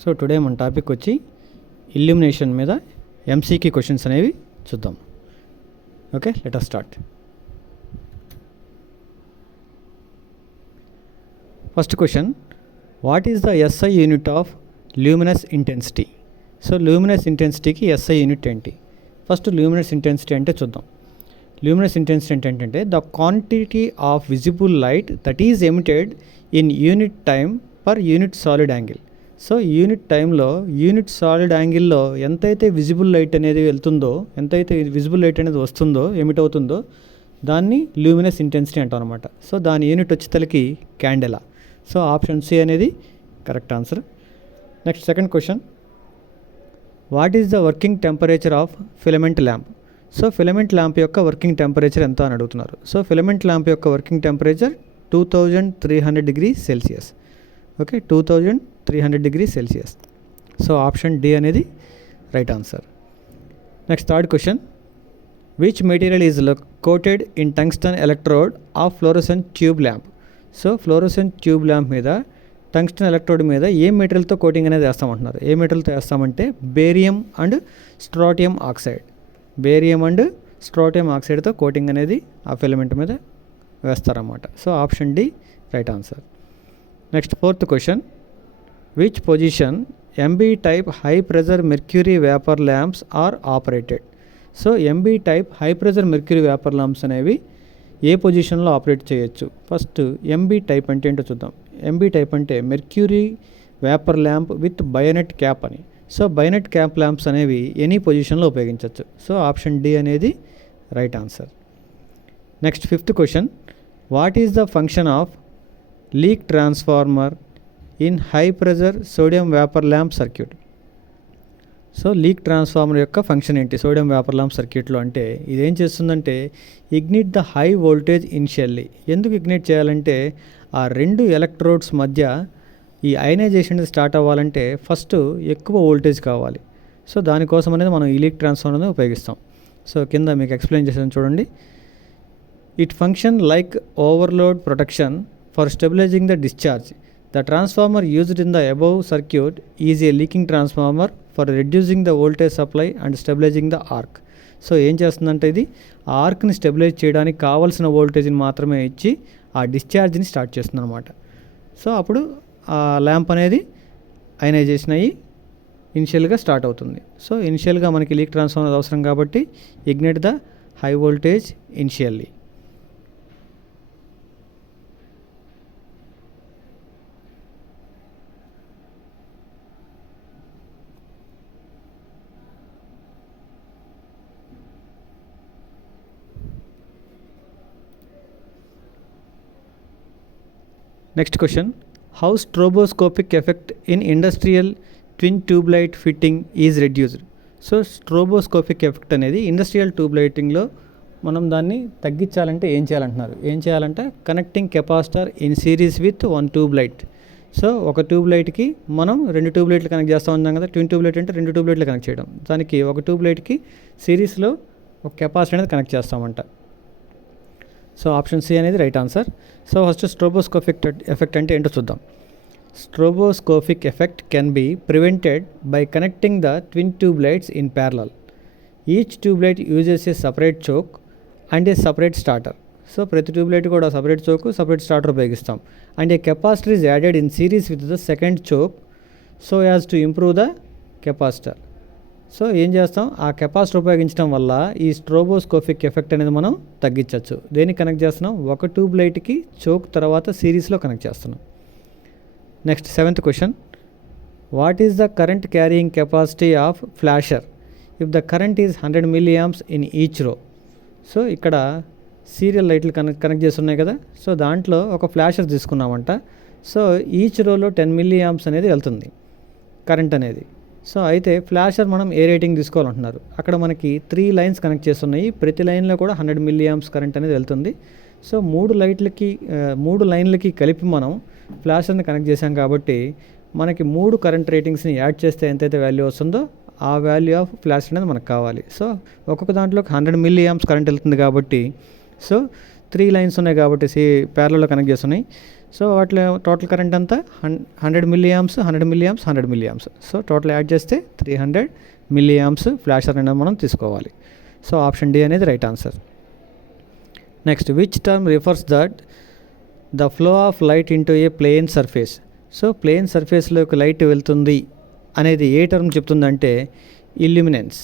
So today మన topic వచ్చి illumination మీద ఎంసీక్యూ క్వశ్చన్స్ అనేవి చూద్దాం. Okay, let us start. First question, what is the SI unit of luminous intensity? So luminous ఇంటెన్సిటీకి SI unit ఏంటి? First luminous intensity అంటే చూద్దాం. ల్యూమినస్ ఇంటెన్సిటీ అంటే ఏంటంటే the quantity of visible light that is emitted in unit time per unit solid angle. So unit టైంలో unit solid యాంగిల్లో ఎంతైతే visible light అనేది వెళ్తుందో, ఎంతైతే విజిబుల్ లైట్ అనేది వస్తుందో, ఎమిట్ అవుతుందో దాన్ని ల్యూమినస్ ఇంటెన్సిటీ అంటాం అనమాట. సో దాని యూనిట్ వచ్చేసరికి క్యాండెలా. సో ఆప్షన్ సి అనేది correct answer. Next second question, what is the working temperature of filament lamp? So filament lamp యొక్క వర్కింగ్ టెంపరేచర్ ఎంత అని అడుగుతున్నారు. సో ఫిలమెంట్ ల్యాంప్ యొక్క working temperature 2300 degrees Celsius. Okay, 2300 degrees Celsius. So option D అనేది right answer. Next third question, which material is coated in tungsten electrode of fluorescent tube lamp? So fluorescent tube lamp మీద tungsten electrode మీద ఏ మెటీరియల్తో coating అనేది వేస్తామంటున్నారు. ఏ మెటీరియల్తో వేస్తామంటే barium and strontium oxide. Barium and strontium ఆక్సైడ్తో కోటింగ్ అనేది ఆ ఫిలమెంట్ మీద వేస్తారన్నమాట. So option D right answer. Next fourth question, which position MB type high pressure mercury vapour lamps are operated? So MB type high pressure mercury vapour lamps అనేవి ఏ పొజిషన్లో operate చేయొచ్చు? First MB type అంటే ఏంటో చూద్దాం. MB type అంటే mercury vapour lamp with bayonet cap అని. So bayonet cap lamps అనేవి ఎనీ పొజిషన్లో ఉపయోగించవచ్చు. సో ఆప్షన్ డి అనేది right answer. Next fifth question, what is the function of leak transformer in high pressure sodium vapour lamp circuit? So leak transformer యొక్క function ఏంటి sodium vapour lamp సర్క్యూట్లో అంటే ఇదేం చేస్తుందంటే ignite the high voltage initially. ఎందుకు ignite చేయాలంటే ఆ రెండు ఎలక్ట్రోడ్స్ మధ్య ఈ అయనైజేషన్ స్టార్ట్ అవ్వాలంటే ఫస్ట్ ఎక్కువ వోల్టేజ్ కావాలి. సో దానికోసం అనేది మనం ఈ లీక్ ట్రాన్స్ఫార్మర్ అనేది ఉపయోగిస్తాం. సో కింద మీకు ఎక్స్ప్లెయిన్ చేసాను చూడండి. It function like overload protection for stabilising the discharge. The transformer used in the above circuit is a leaking transformer for reducing the voltage supply and stabilizing the arc. So ఏం చేస్తుందంటే ఇది ఆ ఆర్క్ని stabilise చేయడానికి కావాల్సిన వోల్టేజ్ని మాత్రమే ఇచ్చి ఆ డిశ్చార్జ్ని స్టార్ట్ చేస్తుంది అనమాట. సో అప్పుడు ఆ ల్యాంప్ అనేది అయనైజేషన్ అయ్యి ఇనిషియల్గా స్టార్ట్ అవుతుంది. సో ఇనిషియల్గా మనకి లీక్ ట్రాన్స్ఫార్మర్ అవసరం కాబట్టి ignite the high voltage initially. Next question, how stroboscopic effect in industrial twin tube light fitting is reduced? So stroboscopic effect అనేది ఇండస్ట్రియల్ ట్యూబ్ లైటింగ్లో మనం దాన్ని తగ్గించాలంటే ఏం చేయాలంటున్నారు. ఏం చేయాలంటే connecting capacitor in series with one tube light. So ఒక tube లైట్కి మనం రెండు ట్యూబ్ లైట్లు కనెక్ట్ చేస్తూ ఉన్నాం కదా. ట్విన్ ట్యూబ్ లైట్ అంటే రెండు ట్యూబ్ లైట్లు కనెక్ట్ చేయడం. దానికి ఒక ట్యూబ్ లైట్కి సిరీస్లో ఒక కెపాసిటర్ అనేది కనెక్ట్ చేస్తామంట. సో ఆప్షన్ సి అనేది right answer. So first stroboscopic effect అంటే ఏంటో చూద్దాం. Stroboscopic effect can be prevented by connecting the twin tube lights in parallel. Each tube light uses A separate choke and A separate starter. So ప్రతి tube light కూడా separate choke, separate starter ఉపయోగిస్తాం. And A capacitor is added in series with the second choke so as to improve the capacitor. So ఏం చేస్తాం, ఆ capacitor ఉపయోగించడం వల్ల ఈ stroboscopic effect అనేది మనం తగ్గించవచ్చు. దేనికి కనెక్ట్ చేస్తున్నాం, ఒక ట్యూబ్ లైట్కి చోక్ తర్వాత సిరీస్లో కనెక్ట్ చేస్తున్నాం. Next seventh question, what is the current carrying capacity of flasher if the current is 100 milliamps in each row? So ఇక్కడ సీరియల్ లైట్లు కనెక్ట్ చేస్తున్నాయి కదా. సో దాంట్లో ఒక ఫ్లాషర్ తీసుకున్నామంట. సో ఈచ్ రోలో 10 milliamps అనేది వెళ్తుంది కరెంట్ అనేది. సో అయితే ఫ్లాషర్ మనం ఏ రేటింగ్ తీసుకోవాలంటున్నారు. అక్కడ మనకి 3 లైన్స్ కనెక్ట్ చేస్తున్నాయి. ప్రతి లైన్లో కూడా 100 milliamps కరెంట్ అనేది వెళ్తుంది. సో 3 లైన్లకి కలిపి మనం ఫ్లాషర్ని కనెక్ట్ చేసాం కాబట్టి మనకి 3 కరెంట్ రేటింగ్స్ని యాడ్ చేస్తే ఎంతైతే వాల్యూ వస్తుందో ఆ వాల్యూ ఆఫ్ ఫ్లాషర్ అనేది మనకు కావాలి. సో ఒక్కొక్క దాంట్లోకి 100 milliamps కరెంట్ వెళ్తుంది కాబట్టి సో 3 లైన్స్ ఉన్నాయి కాబట్టి ప్యారలల్లో కనెక్ట్ చేస్తున్నాయి. సో వాటిలో టోటల్ కరెంట్ అంతా 100 milliamps, 100 milliamps, 100 milliamps. So total add చేస్తే 300 మిల్లీ ఆంప్స్ ఫ్లాషర్ అనేది మనం తీసుకోవాలి. సో ఆప్షన్ డి అనేది right answer. Next, which term refers that the flow of light into a plane surface. So plane సర్ఫేస్లోకి light వెళ్తుంది అనేది ఏ టర్మ్ చెప్తుందంటే ఇల్యూమినెన్స్.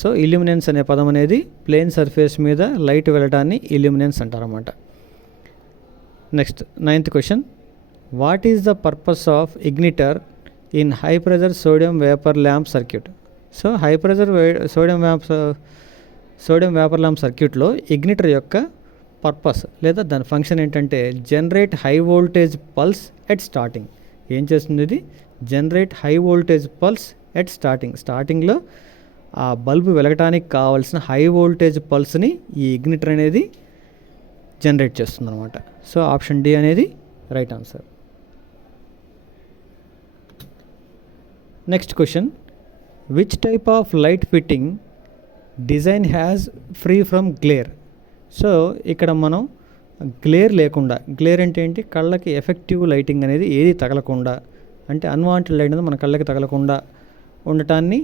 సో ఇల్యూమినెన్స్ అనే పదం అనేది ప్లేన్ సర్ఫేస్ మీద లైట్ వెళ్ళడాన్ని ఇల్యూమినెన్స్ అంటారన్నమాట. Next 9th question, what is the purpose of igniter in high pressure sodium vapour lamp circuit. So high pressure sodium vapour lamp సర్క్యూట్లో ఇగ్నిటర్ యొక్క పర్పస్ లేదా దాని function ఏంటంటే generate high voltage pulse at starting. ఏం చేస్తుంది ఇది? Generate high voltage pulse at స్టార్టింగ్లో ఆ బల్బు వెలగటానికి కావాల్సిన హై వోల్టేజ్ పల్స్ని ఈ ఇగ్నిటర్ అనేది జనరేట్ చేస్తుంది అనమాట. సో ఆప్షన్ డి అనేది right answer. Next question, which type of light fitting design has free from glare. So ఇక్కడ మనం గ్లేర్ లేకుండా, గ్లేర్ అంటే ఏంటి, కళ్ళకి ఎఫెక్టివ్ లైటింగ్ అనేది ఏది తగలకుండా, అంటే అన్వాంటెడ్ లైట్ అనేది మన కళ్ళకి తగలకుండా ఉండటాన్ని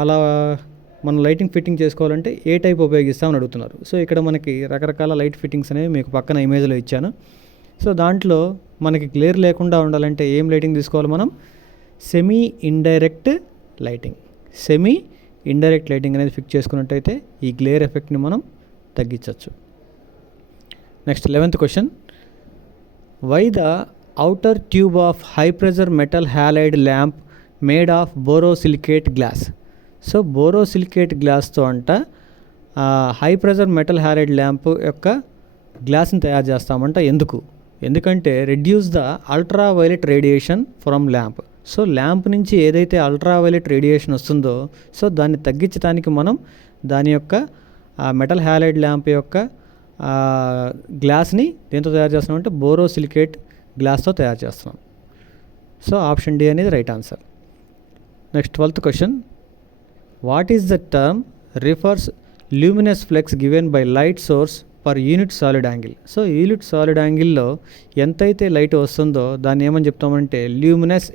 అలా మనం లైటింగ్ ఫిట్టింగ్ చేసుకోవాలంటే ఏ టైప్ ఉపయోగిస్తామని అడుగుతున్నారు. సో ఇక్కడ మనకి రకరకాల లైట్ ఫిట్టింగ్స్ అనేవి మీకు పక్కన ఇమేజ్లో ఇచ్చాను. సో దాంట్లో మనకి గ్లేర్ లేకుండా ఉండాలంటే ఏం లైటింగ్ తీసుకోవాలి మనం? సెమీ ఇండైరెక్ట్ లైటింగ్ అనేది ఫిక్స్ చేసుకున్నట్టయితే ఈ గ్లేర్ ఎఫెక్ట్ని మనం తగ్గించవచ్చు. Next 11th question, why the outer tube of high pressure metal halide lamp made of borosilicate glass. So borosilicate గ్లాస్తో high pressure metal halide lamp యొక్క గ్లాస్ని తయారు చేస్తామంట. ఎందుకంటే reduce the ultraviolet radiation from lamp. So lamp నుంచి ఏదైతే ultraviolet radiation వస్తుందో so దాన్ని తగ్గించడానికి మనం దాని యొక్క మెటల్ హ్యాలైడ్ ల్యాంప్ యొక్క గ్లాస్ని దేంతో తయారు చేస్తున్నాం అంటే బోరోసిలికేట్ గ్లాస్తో తయారు చేస్తున్నాం. సో ఆప్షన్ డి అనేది right answer. Next 12th question, what is the term refers luminous flux given by light source per unit solid angle. So unit solid యాంగిల్లో ఎంతైతే లైట్ వస్తుందో దాన్ని ఏమని చెప్తామంటే luminous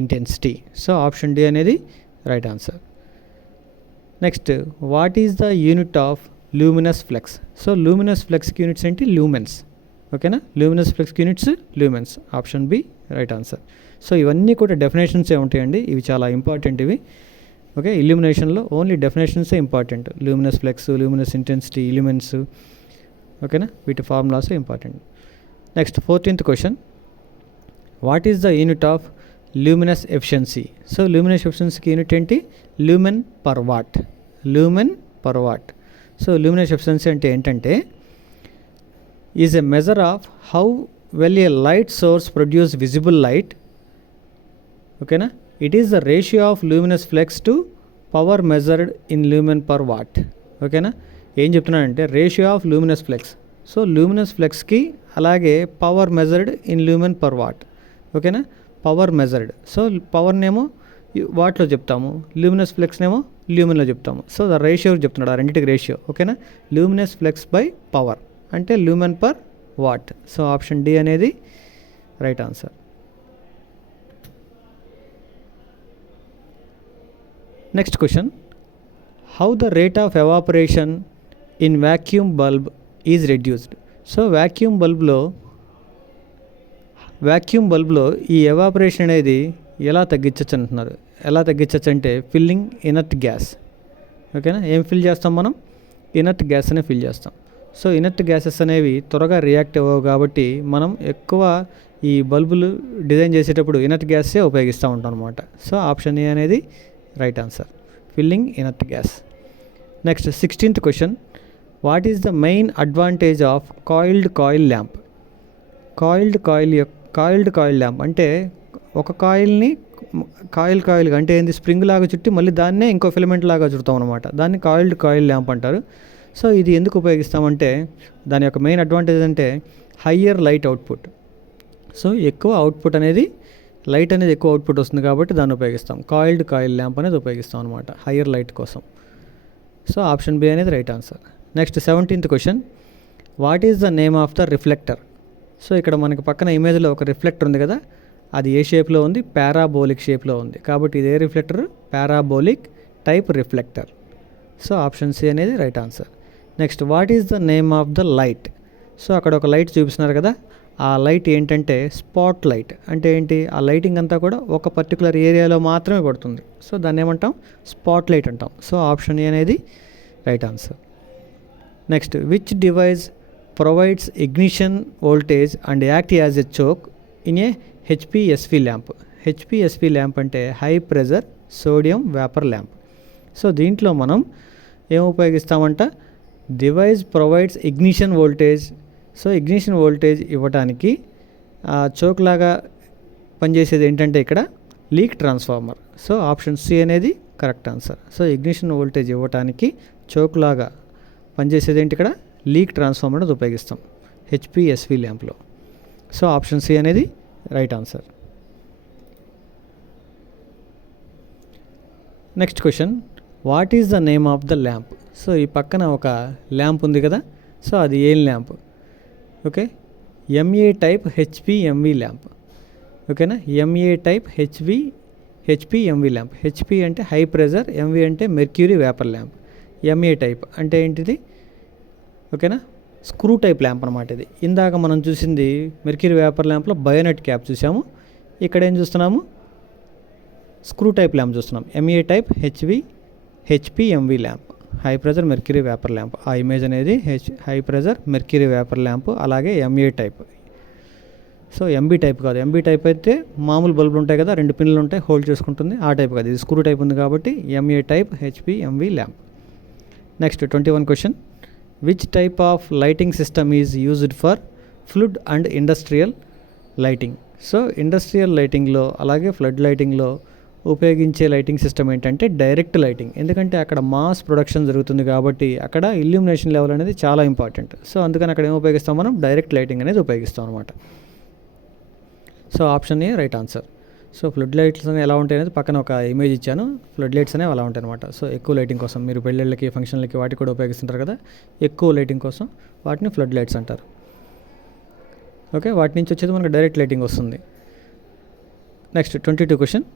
intensity. So option D అనేది right answer. Next, what is the unit of luminous flux. So luminous ఫ్లెక్స్కి units ఏంటి? Lumens. ఓకేనా, లూమినస్ ఫ్లెక్స్కి units lumens. Option B right answer. So ఇవన్నీ కూడా డెఫినేషన్సే ఉంటాయండి, ఇవి చాలా ఇంపార్టెంట్ ఇవి. ఓకే, ఇల్యూమినేషన్లో ఓన్లీ డెఫినేషన్సే important. Luminous flux, luminous intensity, illuminance. ఓకేనా, వీటి formulas important. Next 14th question, what is the unit of luminous efficiency. So luminous ఎఫిషియన్సీకి యూనిట్ ఏంటి? Lumen per watt. So luminous efficiency అంటే ఏంటంటే is a measure of how well a light source produce visible light. ఓకేనా, it is the ratio of luminous flux to power measured in lumen per watt. ఓకేనా, ఏం చెప్తున్నానంటే ratio of luminous flux. So luminous ఫ్లెక్స్కి అలాగే power measured in lumen per watt. ఓకేనా, power measured. So పవర్నేమో వాట్లో చెప్తాము, లూమినస్ ఫ్లెక్స్నేమో ల్యూమిన్లో చెప్తాము. సో ద రేషియో చెప్తున్నాడు, ఆ రెండింటికి రేషియో. ఓకేనా, లూమినస్ ఫ్లెక్స్ బై పవర్ అంటే lumen per watt. So option D అనేది right answer. Next question, how the rate of evaporation in vacuum bulb is reduced. So vacuum బల్బ్లో ఈ evaporation అనేది ఎలా తగ్గించవచ్చు అంటున్నారు. ఎలా తగ్గించవచ్చు అంటే ఫిల్లింగ్ ఇనర్ట్ గ్యాస్. ఓకేనా, ఏం ఫిల్ చేస్తాం మనం? ఇనర్ట్ గ్యాస్ అనే ఫిల్ చేస్తాం. సో ఇనర్ట్ గ్యాసెస్ అనేవి త్వరగా రియాక్ట్ అవ్వవు కాబట్టి మనం ఎక్కువ ఈ బల్బులు డిజైన్ చేసేటప్పుడు ఇనర్ట్ గ్యాసే ఉపయోగిస్తూ ఉంటాం అనమాట. సో ఆప్షన్ ఏ అనేది right answer, filling inert gas. Next 16th question, what is the main advantage of coiled coil lamp. Coiled coil lamp అంటే ఒక కాయిల్ని కాయిల్గా అంటే ఏంది, స్ప్రింగ్ లాగా చుట్టి మళ్ళీ దాన్నే ఇంకో ఫిలమెంట్ లాగా చుడతాం అనమాట. దాన్ని కాయిల్డ్ కాయిల్ ల్యాంప్ అంటారు. సో ఇది ఎందుకు ఉపయోగిస్తామంటే దాని యొక్క మెయిన్ అడ్వాంటేజ్ అంటే హయ్యర్ లైట్ అవుట్పుట్. సో ఎక్కువ అవుట్పుట్ అనేది, లైట్ అనేది ఎక్కువ అవుట్పుట్ వస్తుంది కాబట్టి దాన్ని ఉపయోగిస్తాం. కాయిల్డ్ కాయిల్ ల్యాంప్ అనేది ఉపయోగిస్తాం అనమాట హయ్యర్ లైట్ కోసం. సో ఆప్షన్ బి అనేది right answer. Next 17th question, what is the name of the reflector? So ఇక్కడ మనకి పక్కన ఇమేజ్లో ఒక రిఫ్లెక్టర్ ఉంది కదా, అది ఏ షేప్లో ఉంది? పారాబోలిక్ షేప్లో ఉంది. కాబట్టి ఇది ఏ reflector? Parabolic type reflector. So option C అనేది right answer. Next, what is the name of the light? So అక్కడ ఒక లైట్ చూపిస్తున్నారు కదా, ఆ లైట్ ఏంటంటే స్పాట్ లైట్. అంటే ఏంటి? ఆ లైటింగ్ అంతా కూడా ఒక పర్టికులర్ ఏరియాలో మాత్రమే పడుతుంది. సో దాన్ని ఏమంటాం? స్పాట్ లైట్ అంటాం. సో ఆప్షన్ ఏ అనేది right answer. Next, which device provides ignition voltage and act as a choke in a HPSV lamp? HPSV lamp అంటే high pressure sodium vapour lamp. So దీంట్లో మనం ఏం ఉపయోగిస్తామంట? Device provides ignition voltage. So ignition voltage ఇవ్వడానికి choke లాగా పనిచేసేది ఏంటంటే ఇక్కడ leak transformer. So option C అనేది correct answer. So ignition voltage ఇవ్వడానికి చోక్ లాగా పనిచేసేది ఏంటి? ఇక్కడ లీక్ ట్రాన్స్ఫార్మర్ అనేది ఉపయోగిస్తాం హెచ్పిఎస్వి ల్యాంప్లో. సో ఆప్షన్ సి అనేది right answer. Next question, what is the name of the lamp? So ఈ పక్కన ఒక ల్యాంప్ ఉంది కదా, సో అది ఏం lamp? Okay, MA type HPMV lamp. ఓకేనా, MA type HPMV lamp. HP అంటే హై ప్రెజర్, ఎంవి అంటే mercury vapour lamp. MA type అంటే ఏంటిది? ఓకేనా, స్క్రూ టైప్ ల్యాంప్ అనమాట ఇది. ఇందాక మనం చూసింది మెర్క్యూరీ వేపర్ ల్యాంప్లో బయోనెట్ క్యాప్ చూసాము. ఇక్కడ ఏం చూస్తున్నాము? స్క్రూ టైప్ ల్యాంప్ చూస్తున్నాం. MA type HPMV lamp, high pressure mercury vapour lamp. ఆ ఇమేజ్ అనేది high pressure mercury vapour lamp. అలాగే MA type. So MB type కాదు. ఎంబీ టైప్ అయితే మామూలు బల్బులు ఉంటాయి కదా, 2 పిన్నులు ఉంటాయి, హోల్డ్ చేసుకుంటుంది. ఆ టైప్ కాదు, ఇది స్క్రూ టైప్ ఉంది కాబట్టి MA type HPMV lamp. Next 21 question, which type of lighting system is used for flood and industrial lighting? So industrial లైటింగ్లో అలాగే ఫ్లడ్ లైటింగ్లో ఉపయోగించే లైటింగ్ సిస్టమ్ ఏంటంటే డైరెక్ట్ లైటింగ్. ఎందుకంటే అక్కడ మాస్ ప్రొడక్షన్ జరుగుతుంది కాబట్టి అక్కడ ఇల్యూమినేషన్ లెవెల్ అనేది చాలా ఇంపార్టెంట్. సో అందుకని అక్కడ ఏం ఉపయోగిస్తాం? మనం డైరెక్ట్ లైటింగ్ అనేది ఉపయోగిస్తాం అనమాట. సో ఆప్షన్ ఏ right answer. So flood lights అనేవి ఎలా ఉంటాయి అనేది పక్కన ఒక ఇమేజ్ ఇచ్చాను. ఫ్లడ్ లైట్స్ అనేవి అలా ఉంటాయి అనమాట. సో ఎక్కువ లైటింగ్ కోసం మీరు పెళ్ళిళ్ళకి, ఫంక్షన్లకి వాటికి కూడా ఉపయోగిస్తుంటారు కదా, ఎక్కువ లైటింగ్ కోసం వాటిని ఫ్లడ్ లైట్స్ అంటారు. ఓకే, వాటి నుంచి వచ్చేది మనకు డైరెక్ట్ లైటింగ్ వస్తుంది. Next 22 question,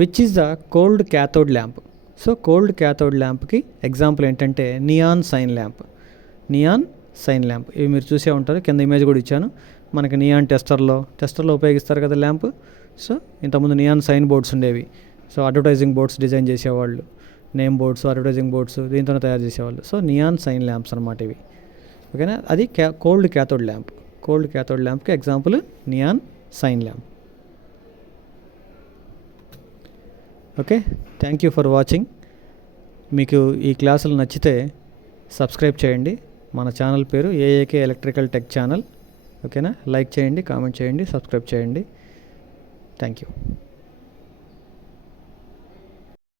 which is the cold cathode lamp? So cold cathode ల్యాంప్కి ఎగ్జాంపుల్ ఏంటంటే neon sign lamp. Neon sign lamp ఇవి మీరు చూసే ఉంటారు, కింద ఇమేజ్ కూడా ఇచ్చాను. మనకి నియాన్ టెస్టర్లో ఉపయోగిస్తారు కదా ల్యాంప్. సో ఇంతకుముందు నియాన్ సైన్ బోర్డ్స్ ఉండేవి. సో అడ్వర్టైజింగ్ బోర్డ్స్ డిజైన్ చేసేవాళ్ళు, నేమ్ బోర్డ్స్, అడ్వర్టైజింగ్ బోర్డ్స్ దీంతోనే తయారు చేసేవాళ్ళు. సో నియాన్ సైన్ ల్యాంప్స్ అనమాట ఇవి. ఓకేనా, అది cold cathode lamp. Cold cathode ల్యాంప్కి example neon sign lamp. Okay, thank you for watching. మీకు ఈ క్లాసులు నచ్చితే సబ్స్క్రైబ్ చేయండి. మన ఛానల్ పేరు ఏఏకే ఎలక్ట్రికల్ టెక్ ఛానల్. ఓకేనా, లైక్ చేయండి, కామెంట్ చేయండి, సబ్స్క్రైబ్ చేయండి. Thank you.